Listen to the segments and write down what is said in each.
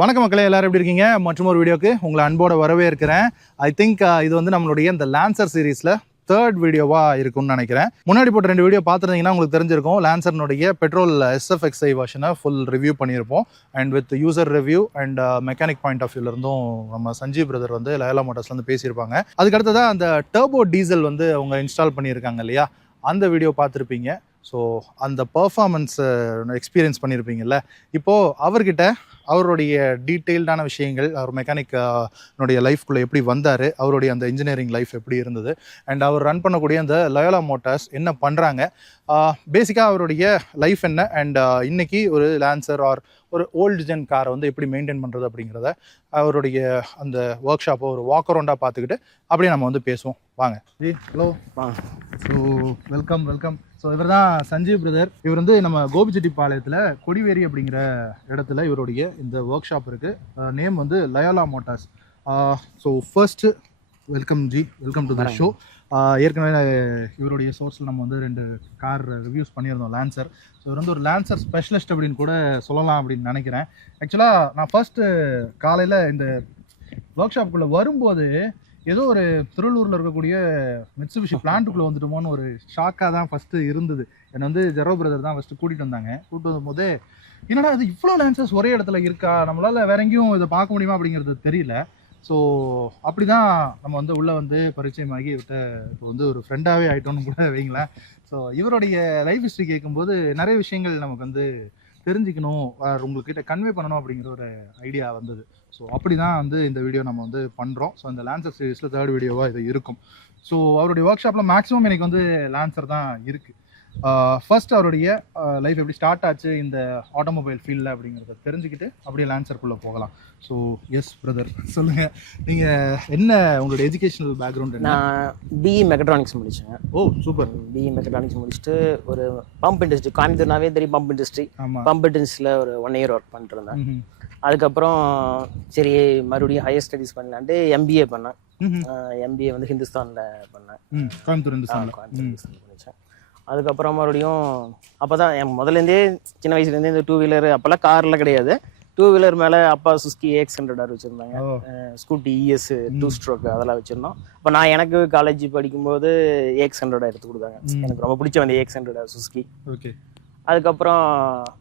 வணக்கம் மக்களே, எல்லாரும் எப்படி இருக்கீங்க? மற்றும் ஒரு வீடியோக்கு உங்களை அன்போட வரவேற்கிறேன். ஐ திங்க் இது வந்து நம்மளுடைய இந்த லான்சர் சீரீஸில் தேர்ட் வீடியோவாக இருக்கும்னு நினைக்கிறேன். முன்னாடி போட்ட 2 வீடியோ பார்த்துருந்தீங்கன்னா உங்களுக்கு தெரிஞ்சிருக்கும். லான்சர்னுடைய பெட்ரோல் SFXI வெர்ஷனை ஃபுல் ரிவ்யூ பண்ணியிருப்போம். And with user review and mechanic point of வியூலேருந்தும் நம்ம சஞ்சீவ் பிரதர் வந்து லயோலா மோட்டார்ஸ்லேருந்து பேசியிருப்பாங்க. அதுக்கடுத்ததான் அந்த டர்போ டீசல் வந்து அவங்க இன்ஸ்டால் பண்ணியிருக்காங்க இல்லையா, அந்த வீடியோ பார்த்துருப்பீங்க. ஸோ அந்த பர்ஃபார்மன்ஸ் எக்ஸ்பீரியன்ஸ் பண்ணியிருப்பீங்கல்ல. இப்போது அவர்கிட்ட அவருடைய டீட்டெயில்டான விஷயங்கள், அவர் மெக்கானிக் லைஃப்குள்ளே எப்படி வந்தார், அவருடைய அந்த இன்ஜினியரிங் லைஃப் எப்படி இருந்தது, அண்ட் அவர் ரன் பண்ணக்கூடிய அந்த லயோலா மோட்டார்ஸ் என்ன பண்ணுறாங்க, பேசிக்காக அவருடைய லைஃப் என்ன, அண்ட் இன்றைக்கி ஒரு லான்சர் ஆர் ஒரு ஓல்டு ஜென் காரை வந்து எப்படி மெயின்டைன் பண்ணுறது அப்படிங்கிறத அவருடைய அந்த ஒர்க் ஷாப்பை ஒரு வாக் அரவுண்டாக பார்த்துக்கிட்டு அப்படியே நம்ம வந்து பேசுவோம். வாங்க G. Hello. So welcome. So இவர் தான் சஞ்சீவ் பிரதர். இவர் வந்து நம்ம கோபிச்செட்டிப்பாளையத்தில் கொடிவேரி அப்படிங்கிற இடத்துல இவருடைய இந்த ஒர்க் ஷாப் இருக்குது. நேம் வந்து Loyola Motors. So first welcome G, welcome to the show. ஏற்கனவே இவருடைய சோர்ஸில் நம்ம வந்து 2 கார் ரிவ்யூஸ் பண்ணியிருந்தோம், லான்சர். ஸோ இவர் வந்து ஒரு லான்சர் ஸ்பெஷலிஸ்ட் அப்படின்னு கூட சொல்லலாம் அப்படின்னு நினைக்கிறேன். ஆக்சுவலாக நான் ஃபர்ஸ்ட்டு காலையில் இந்த ஒர்க் ஷாப்புக்குள்ளே வரும்போது ஏதோ ஒரு திருவள்ளூரில் இருக்கக்கூடிய மிட்சுபிஷி பிளான்ட்டுக்குள்ளே வந்துட்டோமோன்னு ஒரு ஷாக்காக தான் ஃபஸ்ட்டு இருந்தது. என்னை வந்து ஜெரோ பிரதர் தான் ஃபஸ்ட்டு கூட்டிகிட்டு வரும்போது என்னடா அது இவ்வளோ லான்சர்ஸ் ஒரே இடத்துல இருக்கா, நம்மளால் வேற எங்கேயும் இதை பார்க்க முடியுமா அப்படிங்கிறது தெரியல. ஸோ அப்படி தான் நம்ம வந்து உள்ளே வந்து பரிச்சயமாகி விட்ட இப்போ வந்து ஒரு ஃப்ரெண்டாகவே ஆகிட்டோன்னு கூட வைங்களேன். ஸோ இவருடைய லைஃப் ஹிஸ்ட்ரி கேட்கும்போது நிறைய விஷயங்கள் நமக்கு வந்து தெரிஞ்சுக்கணும், உங்கள்கிட்ட கன்வே பண்ணணும் அப்படிங்கிற ஒரு ஐடியா வந்தது. ஸோ அப்படி தான் வந்து இந்த வீடியோ நம்ம வந்து பண்ணுறோம். ஸோ இந்த லான்சர் சீரீஸில் 3rd வீடியோவாக இது இருக்கும். ஸோ அவருடைய ஒர்க் ஷாப்பில் மேக்ஸிமம் எனக்கு வந்து லான்சர் தான் இருக்குது. ஃபர்ஸ்ட் அவருடைய லைஃப் எப்படி ஸ்டார்ட் ஆச்சு இந்த ஆட்டோமொபைல் ஃபீல்டில் அப்படிங்கிறத தெரிஞ்சுக்கிட்டு அப்படியே லான்சருக்குள்ளே போகலாம். ஸோ எஸ் பிரதர், சொல்லுங்கள், நீங்கள் என்ன உங்களுடைய எஜுகேஷனல் பேக்ரவுண்ட்? நான் பிஇ மெக்கட்ரானிக்ஸ் முடித்தேன். ஓ சூப்பர். பிஇ மெக்கட்ரானிக்ஸ் முடிச்சுட்டு ஒரு பம்ப் இண்டஸ்ட்ரி, கோயம்புத்தூர்னாவே தெரியும் பம்ப் இண்டஸ்ட்ரி. பம்ப் இண்டஸ்ட்ரியில் ஒரு 1 இயர் ஒர்க் பண்ணிட்டுருந்தேன். அதுக்கப்புறம் சரி மறுபடியும் ஹையர் ஸ்டடீஸ் பண்ணலான்ட்டு எம்பிஏ பண்ணேன். எம்பிஏ வந்து ஹிந்துஸ்தானில் பண்ணேன், கோயம்புத்தூர் படித்தேன். அதுக்கப்புறம் மறுபடியும் அப்போ தான் என் முதலேருந்தே சின்ன வயசுலேருந்தே இந்த 2 வீலர், அப்போல்லாம் காரில் கிடையாது, 2 வீலர் மேலே அப்பா சுஸ்கி AX100 வச்சுருந்தாங்க, ஸ்கூட்டி ES 2 ஸ்ட்ரோக் அதெல்லாம் வச்சுருந்தோம். அப்போ நான் எனக்கு காலேஜ் படிக்கும்போது AX100 எடுத்து கொடுத்தாங்க. எனக்கு ரொம்ப பிடிச்ச வந்து AX100 சுஸ்கி. ஓகே. அதுக்கப்புறம்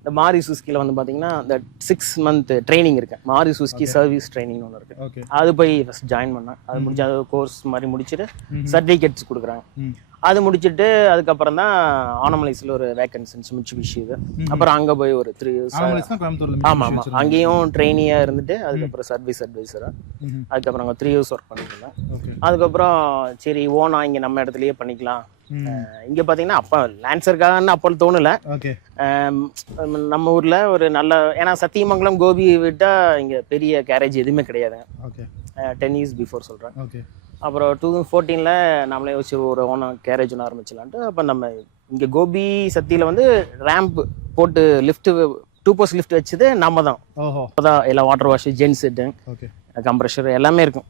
இந்த மாரி சுஸ்கியில் வந்து பார்த்தீங்கன்னா இந்த 6 மந்த் ட்ரைனிங் இருக்கு, மாரி சுஸ்கி சர்வீஸ் ட்ரைனிங் ஒன்று இருக்குது. அது போய் ஃபஸ்ட் ஜாயின் பண்ணேன். அது முடிச்சு அது கோர்ஸ் மாதிரி முடிச்சுட்டு சர்டிஃபிகேட்ஸ் கொடுக்குறாங்க. அது முடிச்சுட்டு அதுக்கப்புறம் தான் ஆனமலைஸில் ஒரு வேகன்சி மிட்சுபிஷி இது. அப்புறம் அங்கே போய் ஒரு 3 இயர்ஸ். ஆமாம், அங்கேயும் ட்ரெயினியாக இருந்துட்டு அதுக்கப்புறம் சர்வீஸ் அட்வைசராக அதுக்கப்புறம் அங்கே 3 இயர்ஸ் ஒர்க் பண்ணிருந்தேன். அதுக்கப்புறம் சரி ஓனா இங்கே நம்ம இடத்துலயே பண்ணிக்கலாம். இங்கே பார்த்தீங்கன்னா அப்போ லான்சருக்காகன்னு அப்போ தோணலை. நம்ம ஊரில் ஒரு நல்ல, ஏன்னா சத்தியமங்கலம் கோபி விட்டால் இங்கே பெரிய கேரேஜ் எதுவுமே கிடையாது. 10 years பிஃபோர் சொல்கிறேன். அப்புறம் 2014 நம்மளே வச்சு ஒரு கேரேஜ் ஒன்று ஆரம்பிச்சலான்ட்டு அப்போ நம்ம இங்கே கோபி சத்தியில் வந்து ரேம்ப் போட்டு லிஃப்ட்டு 2 போஸ்ட் லிஃப்ட் வச்சது நம்ம தான். அப்போதான் எல்லாம் water wash, gen set, compressor எல்லாமே இருக்கும்.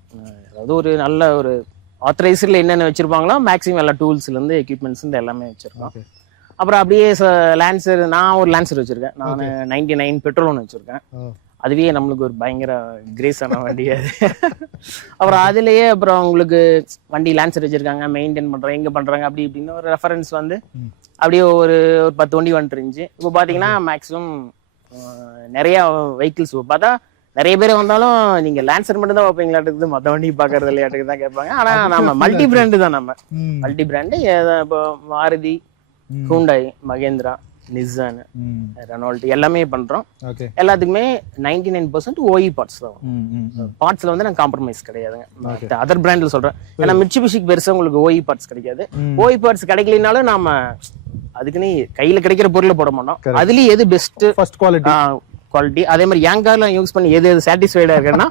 அதாவது ஒரு நல்ல ஒரு ஆத்தரைஸில் என்னென்ன வச்சுருப்பாங்களோ மேக்ஸிமம் எல்லா டூல்ஸ்லேருந்து எக்யூப்மெண்ட்ஸ் எல்லாமே வச்சுருக்கோம். அப்புறம் அப்படியே லான்சர், நான் ஒரு லான்சர் வச்சுருக்கேன். நான் 99 பெட்ரோல் ஒன்று வச்சுருக்கேன். அதுவே நம்மளுக்கு ஒரு பயங்கர கிரேஸான வண்டி அது. அப்புறம் அதுலேயே அப்புறம் உங்களுக்கு வண்டி லான்சர் வச்சுருக்காங்க, மெயின்டைன் பண்ணுறாங்க, எங்கே பண்ணுறாங்க அப்படி இப்படின்னு ஒரு ரெஃபரன்ஸ் வந்து அப்படியே ஒரு 10 வண்டி வந்துருந்துச்சு. இப்போ பார்த்தீங்கன்னா மேக்ஸிமம் நிறையா வெஹிக்கிள்ஸ் பார்த்தா நிறைய பேர் வந்தாலும் நீங்கள் லான்சர் மட்டும் தான் பார்ப்பீங்களாட்டுக்குது, மற்ற வண்டி பார்க்கறது இல்லையாட்டுக்கு தான் கேட்பாங்க. ஆனால் நம்ம மல்டி பிராண்டு தான். நம்ம மல்டி பிராண்டு இப்போ Maruti, Hyundai, Mahindra, Nissan, Renault எல்லாமே பண்றோம். எல்லாத்துக்குமே 99% OE பார்ட்ஸ் தான். பார்ட்ஸ்ல வந்து நான் காம்ப்ரமைஸ் கிடையாதுங்க. அதர் பிராண்ட்ல சொல்றேன், ஏன்னா மிட்சுபிஷிக்கு பெருசா உங்களுக்கு OE பார்ட்ஸ் கிடைக்காது. OE பார்ட்ஸ் கிடைக்கலனாலும் நாம அதுக்குன்னு கையில கிடைக்கிற பொருளை போட மாட்டோம். அதுலயும் எது பெஸ்ட் ஃபர்ஸ்ட் குவாலிட்டி, அதே மாதிரி என் கார்ல யூஸ் பண்ணி எது சாட்டிஸ்ஃபைடா இருக்குன்னா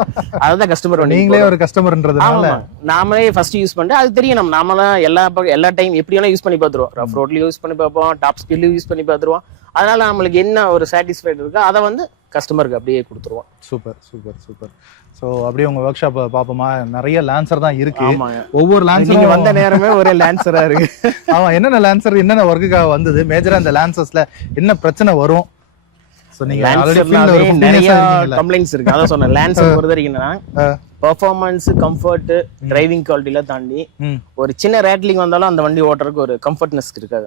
அதுதான் கஸ்டமர். நீங்களே ஒரு கஸ்டமர்ன்றதுனால நாமளே ஃபர்ஸ்ட் யூஸ் பண்ணிட்டு அது தெரியும். நாம தான் எல்லா டைம் எப்படி வேணா யூஸ் பண்ணி பார்த்துருவோம். ரஃப் ரோட்ல யூஸ் பண்ணி பார்ப்போம், டாப் ஸ்பீட்ல யூஸ் பண்ணி பார்த்துருவோம். அதனால நம்மளுக்கு என்ன ஒரு சாட்டிஸ்ஃபைடு இருக்கோ அதை வந்து கஸ்டமருக்கு அப்படியே கொடுத்துருவோம். சூப்பர். ஸோ அப்படியே உங்க ஒர்க் ஷாப் பார்ப்போமா? நிறைய லான்சர் தான் இருக்கு. ஒவ்வொரு லான்சர் வந்த நேரமே ஒரே லான்சரா இருக்கு. ஆமா, என்னென்ன லான்சர் என்னென்ன ஒர்க்குக்காக வந்தது, மேஜரா இந்த லான்சர்ஸ்ல என்ன பிரச்சனை வரும், So நீங்க already feel ஒரு 15 நிறைய years இருக்கீங்களா? கம்ப்ளைண்ட்ஸ் இருக்கு. அதான் சொன்னேன், லான்சர் பொறுத்த வரைக்கும் என்னன்னா பெர்ஃபார்மன்ஸ், கம்ஃபர்ட், டிரைவிங் குவாலிட்டில தாண்டி ஒரு சின்ன ரேட்லிங் வந்தாலும் அந்த வண்டி ஓட்டுறதுக்கு ஒரு கம்ஃபர்ட்னஸ் இருக்காது.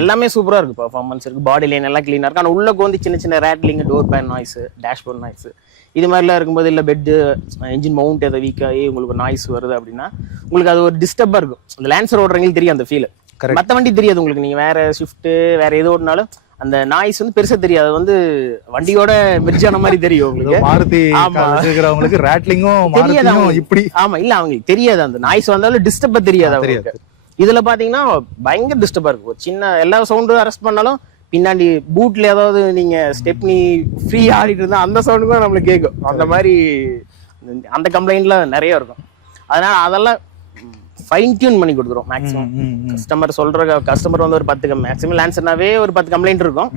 எல்லாமே சூப்பரா இருக்கு, பெர்ஃபார்மன்ஸ் இருக்கு, பாடி லைன் எல்லாம் கிளீனா இருக்கு. ஆனா உள்ள வந்து சின்ன சின்ன rattling, door pan noise, dashboard noise இது மாதிரிலாம் இருக்கும்போது, இல்லை பெட்டு இன்ஜின் மவுண்ட் ஏதோ வீக்காகி உங்களுக்கு நாய்ஸ் வருது அப்படின்னா உங்களுக்கு அது ஒரு டிஸ்டர்பா இருக்கும். அந்த லான்சர் ஓடுறவங்களுக்கு தெரியும் அந்த ஃபீல். மற்ற வண்டி தெரியாது உங்களுக்கு. நீங்க வேற ஷிஃப்ட் வேற எது ஓடினாலும் அந்த நாய்ஸ் வந்து பெருசா தெரியாது. அது வந்து வண்டியோட மெர்ஜான மாதிரி தெரியும் உங்களுக்கு. மாருதி இருக்கிறவங்களுக்கு ரேட்லிங்கும் மாருதியும் இப்படி. ஆமா, இல்ல அவங்களுக்கு தெரியாது அந்த நாய்ஸ் வந்தாலும் டிஸ்டர்பா தெரியாது அவங்களுக்கு. இதுல பாத்தீங்கன்னா பயங்கர டிஸ்டர்பா இருக்கு. ஒரு சின்ன எல்லா சவுண்டும் அரெஸ்ட் பண்ணாலும் பின்னாடி பூட்ல ஏதாவது நீங்க ஸ்டெப்னி ஃப்ரீ ஆடிட்டு இருந்தா அந்த சவுண்டு கூட நம்மளுக்கு கேட்கும். அந்த மாதிரி அந்த கம்ப்ளைண்ட்ல நிறைய இருக்கும். அதனால அதெல்லாம் ஃபைன் டியூன் பண்ணி கொடுத்துரும் மேக்ஸிமம். கஸ்டமர் வந்து ஒரு 10 மேக்ஸிமம் லான்சர்னாவே ஒரு 10 கம்ப்ளைண்ட் இருக்கும்.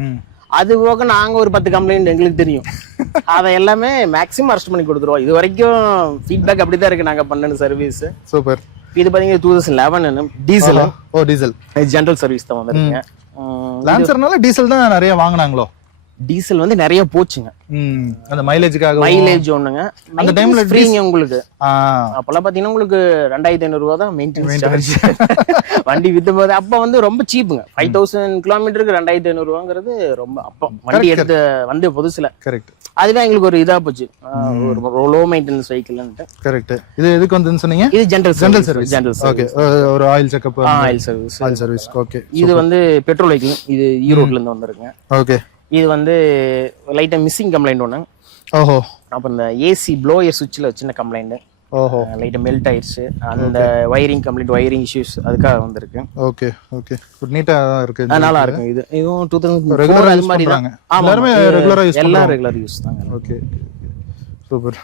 அது போக நாங்க ஒரு 10 கம்ப்ளைண்ட் எங்களுக்கு தெரியும். அதை எல்லாமே மேக்ஸிமம் அரெஸ்ட் பண்ணி கொடுத்துருவோம். இது வரைக்கும் ஃபீட்பேக் அப்படிதான் இருக்கு நாங்க பண்ண சர்வீஸ். சூப்பர். இது பாத்தீங்கன்னா 2011 டீசல். டீசல் ஜெனரல் சர்வீஸ் தான் வந்திருக்கீங்க. லான்சர்னால டீசல் தான் நிறைய வாங்குனாங்களோ? டீசல் வந்து நிறைய போச்சுங்க. அந்த மைலேஜுக்காக. மைலேஜ் ஒண்ணுங்க, அந்த டைம்ல ஃப்ரீங்க உங்களுக்கு. அப்பெல்லாம் பாத்தீங்கன்னா உங்களுக்கு 2500 ரூபா தான் மெயின்டெனன்ஸ் சார்ஜ். வண்டி வித்தும் போது அப்ப வந்து ரொம்ப சீப்புங்க. 5000 கிலோமீட்டருக்கு 2500 ரூபாங்கிறது ரொம்ப. அப்போ வண்டி எடுத்து வந்து புதுசுல. கரெக்ட். அதுவே எங்களுக்கு ஒரு இதா போச்சு, ஒரு லோ மெயின்டெனன்ஸ் வெஹிக்கிள்னு. கரெக்ட். இது எதுக்கு வந்து சொன்னீங்க? இது ஜெனரல் சர்வீஸ். ஓகே. ஒரு oil checkup, oil service. Okay. இது வந்து பெட்ரோல் வெஹிக்கிள். இது ஈரோட்ல இருந்து வந்திருக்குங்க. ஓகே. இது வந்து லைட்டா மிஸ்ஸிங் கம்ப்ளைண்ட் ஒண்ணு. ஓஹோ. அப்புறம் இந்த ஏசி ப்ளோயர் சுவிட்ச்ல சின்ன கம்ப்ளைண்ட். ஓஹோ. லைட்டா மெல்ட் ஆயிடுச்சு. அந்த வயரிங் கம்ப்ளைண்ட், வயரிங் இஷ்யூஸ் அதுக்காக வந்திருக்கு. Okay okay. நீட்டா இருக்கு. நல்லா இருக்கு. இதுவும் 2004 அது மாதிரி தான். எல்லாரும் ரெகுலரா யூஸ் எல்லாம் ரெகுலர் யூஸ் தாங்க. ஓகே. சூப்பர்.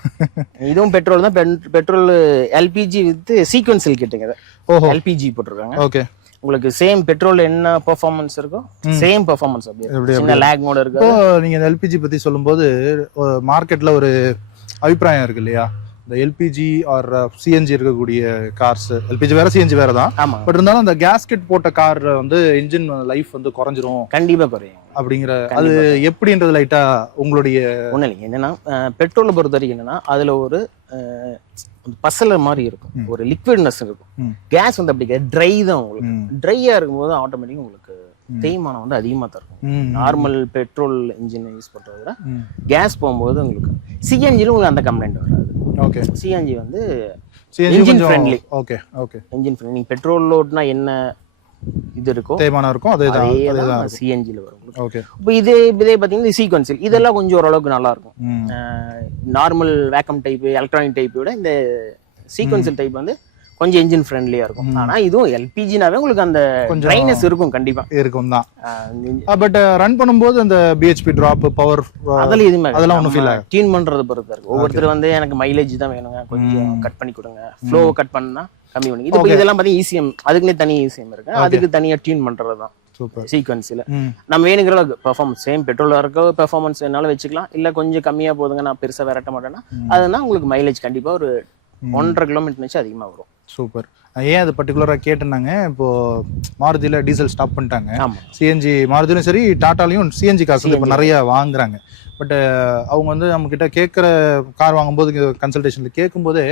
இதுவும் பெட்ரோல் தான். பெட்ரோல் எல்பிஜி வித் சீக்வென்ஷியல் கிட்டுங்க. ஓஹோ. எல்பிஜி போட்டுருக்காங்க. ஓகே. உங்களுக்கு சேம் பெட்ரோல் என்ன பெர்ஃபார்மன்ஸ் இருக்கோ சேம் பெர்ஃபார்மன்ஸ் அப்படியே. சின்ன லாக் மோட் இருக்கு. இப்போ நீங்க இந்த எல்பிஜி பத்தி சொல்லும்போது மார்க்கெட்ல ஒரு அபிப்பிராயம் இருக்கு இல்லையா? இந்த எல்பிஜி ஆர் சிஎன்ஜி இருக்கக்கூடிய கார்ஸ், எல்பிஜி வேற சிஎன்ஜி வேற தான், பட் இருந்தாலும் அந்த கேஸ்கெட் போட்ட கார் வந்து இன்ஜின் லைஃப் வந்து குறைஞ்சிரும். கண்டிப்பா குறையும் அப்படிங்கிற. அது எப்படின்றது லைட்டா உங்களுடைய ஒண்ணு இல்லைங்க. என்னன்னா பெட்ரோலை பொறுத்த வரைக்கும் என்னன்னா அதுல ஒரு பசல மாதிரி இருக்கும், ஒரு லிக்விட்னஸ் இருக்கும். கேஸ் வந்து அப்படி ட்ரை தான். உங்களுக்கு ட்ரையா இருக்கும்போது ஆட்டோமேட்டிக்கா உங்களுக்கு தேய்மானம் வந்து அதிகமா தான் இருக்கும். நார்மல் பெட்ரோல் இன்ஜின் யூஸ் பண்றத விட கேஸ் போகும்போது உங்களுக்கு சிஎன்ஜில உங்களுக்கு அந்த கம்ப்ளைண்ட் வராது. ஓகே. சிஎன்ஜி வந்து engine friendly. Okay okay. Engine friendly. நீங்க பெட்ரோல் ஓட்டுனா என்ன இது இருக்கும், தேய்மானம் இருக்கும், அதேதான் சிஎன்ஜில வரும். ஓகே. இப்போ இதே பாத்தீங்கன்னா சீக்வென்ஷியல் இதெல்லாம் கொஞ்சம் ஓரளவுக்கு நல்லா இருக்கும். Normal vacuum type, electronic type விட இந்த சீக்வென்ஷியல் டைப் வந்து கொஞ்சம் இன்ஜின் ஃப்ரெண்ட்லியா இருக்கும். ஆனா இதுவும் எல்பிஜினாவே உங்களுக்கு அந்த ட்ரைனஸ் இருக்கும், கண்டிப்பா இருக்கும் தான். பட் ரன் பண்ணும்போது அந்த பிஹெச்பி டிராப், பவர் அதெல்லாம் எதுவுமே அதெல்லாம் ஒன்றும் ஃபீல் ஆகும். டியூன் பண்றத பொறுத்து இருக்கு. ஒவ்வொருத்தர் வந்து எனக்கு மைலேஜ் தான் வேணுங்க, கொஞ்சம் கட் பண்ணி கொடுங்க, ஃப்ளோ கட் பண்ணா கம்மி பண்ணி. இது இதெல்லாம் பார்த்தீங்கன்னா இசிஎம், அதுக்குன்னே தனி இசிஎம் இருக்கு, அதுக்கு தனியா டியூன் பண்றது தான் சீக்வன்ஸ்ல. நம்ம வேணுங்கிற அளவுக்கு பெர்ஃபார்மன்ஸ் சேம் பெட்ரோல் இருக்க பெர்ஃபார்மன்ஸ் என்னால வச்சுக்கலாம். இல்ல கொஞ்சம் கம்மியா போதுங்க, நான் பெருசா விரட்ட மாட்டேன்னா அதுனா உங்களுக்கு மைலேஜ் கண்டிப்பா ஒரு 1.5 கிலோமீட்டர் வச்சு அதிகமா வரும். சூப்பர். ஏன் அது பர்டிகுலராக கேட்டிருந்தாங்க, இப்போ மாருதியில் டீசல் ஸ்டாப் பண்ணிட்டாங்க, சிஎன்ஜி மாருதிலும் சரி டாட்டாலையும் சிஎன்ஜி காசு வந்து இப்போ நிறைய வாங்குறாங்க. பட் அவங்க வந்து நம்மக்கிட்ட கேட்குற கார் வாங்கும்போது கன்சல்டேஷனில் கேட்கும்போதே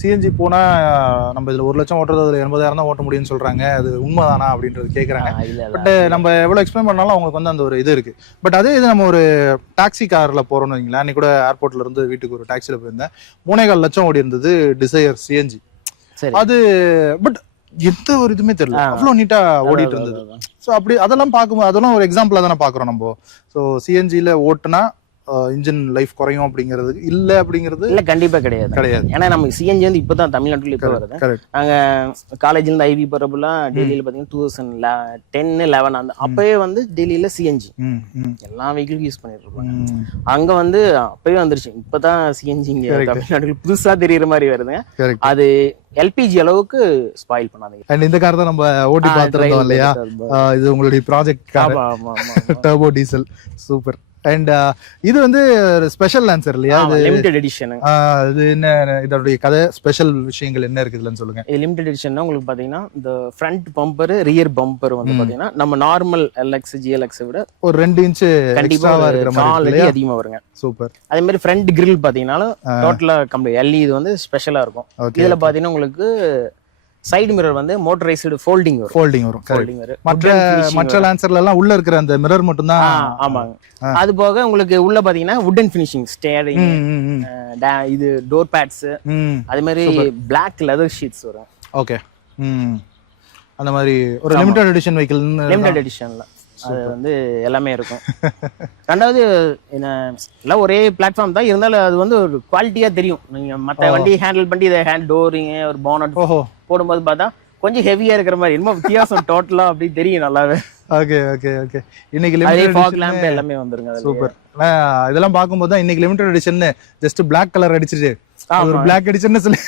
சிஎன்ஜி போனால் நம்ம இதில் 1 லட்சம் ஓட்டுறது அதில் 80,000 தான் ஓட்ட முடியும்னு சொல்கிறாங்க, அது உண்மைதானா அப்படின்றது கேட்குறாங்க. பட் நம்ம எவ்வளோ எக்ஸ்பிளைன் பண்ணாலும் அவங்களுக்கு வந்து அந்த ஒரு இது இருக்குது. பட் அதே இது நம்ம ஒரு டாக்ஸி காரில் போகிறோன்னு வைங்களேன். அன்றைக்கி கூட ஏர்போர்ட்டில் இருந்து வீட்டுக்கு ஒரு டாக்ஸியில் போயிருந்தேன், 3.25 லட்சம் ஓடி இருந்தது டிசையர் சிஎன்ஜி. அது பட் எந்த ஒரு இதுவுமே தெரியல, அவ்வளோ நீட்டா ஓடிட்டு இருந்தது. ஸோ அப்படி அதெல்லாம் பார்க்கும்போது அதெல்லாம் ஒரு எக்ஸாம்பிளா தானே பார்க்குறோம் நம்ம. ஸோ சிஎன்ஜியில் ஓட்டுனா இன்ஜின் லைஃப் குறையும் அப்படிங்கிறது இல்ல, அப்படிங்கிறது இல்ல, கண்டிப்பா கிடையாது. ஏன்னா நம்ம சிஎன்ஜி வந்து இப்பதான் தமிழ்நாட்டுல இப்ப வருது. நாங்க காலேஜ்ல இருந்து ஐவி போறப்பெல்லாம் டெல்லியில பாத்தீங்கன்னா 2010-11 அந்த அப்பவே வந்து டெல்லியில சிஎன்ஜி எல்லா வெஹிக்கிளும் யூஸ் பண்ணிட்டு இருப்பாங்க. அங்க வந்து அப்பவே வந்துருச்சு. இப்பதான் சிஎன்ஜி தமிழ்நாட்டுல புதுசா தெரியற மாதிரி வருதுங்க. அது எல்பிஜி அளவுக்கு ஸ்பாயில் பண்ணாதீங்க. அண்ட் இந்த கார் தான் நம்ம ஓட்டி பார்த்துருந்தோம் இல்லையா, இது உங்களுடைய project car, turbo diesel. Super. And இது வந்து ஸ்பெஷல் லான்சர் இல்லையா? Limited edition. இது என்ன இதோடைய கதை ஸ்பெஷல் விஷயங்கள் என்ன இருக்குதுன்னு சொல்லுங்க. இது லிமிடெட் எடிஷன்னா உங்களுக்கு பாத்தீங்கன்னா இந்த ஃப்ரண்ட் பம்பர் ரியர் பம்பர் வந்து பாத்தீங்கன்னா நம்ம நார்மல் LX GLX விட ஒரு 2 இன்ச் கண்டிப்பா இருக்கிற மாதிரி அதிகமா வருங்க. சூப்பர். அதே மாதிரி ஃப்ரண்ட் கிரில் பாத்தீங்கன்னா டோட்டலா கம்ப்ளீட் LED இது வந்து ஸ்பெஷலா இருக்கும். இதுல பாத்தீங்கன்னா உங்களுக்கு சைடு மிரர் வந்து மோட்டரைஸ்டு ஃபோல்டிங் வரும். மற்ற லான்சர்ல எல்லாம் உள்ள இருக்கிற அந்த மிரர் மட்டும் தான். ஆமாங்க. அது போக உங்களுக்கு உள்ள பாத்தீங்கன்னா வுடன் ஃபினிஷிங் ஸ்டேரிங், இது டோர் பேட்ஸ், அதே மாதிரி பிளாக் லெதர் ஷீட்ஸ் வரும். ஓகே. அந்த மாதிரி ஒரு லிமிடெட் எடிஷன் வெஹிக்கிள். லிமிடெட் எடிஷன்ல அது வந்து எல்லாமே இருக்கும். ரெண்டாவது எல்லாம் ஒரே பிளாட்ஃபார்ம் தான் இருந்தாலும் அது வந்து ஒரு குவாலிட்டியா தெரியும். நீங்க மத்த வண்டி ஹேண்டில் பண்ணி இதை டோரிங் ஒரு போனட் போடும்போது பார்த்தா கொஞ்சம் ஹெவியா இருக்கிற மாதிரி என்னமோ வித்தியாசம் டோட்டலா அப்படி தெரியும் நல்லாவே. Okay okay okay. இன்னைக்கு லிமிடெட் ஃபாக் லாம்ப் எல்லாமே வந்துருங்க. சூப்பர். இதெல்லாம் பாக்கும்போது தான் இன்னைக்கு limited edition just Black colour அடிச்சிட்டு ஒரு Black எடிஷன் சொல்லி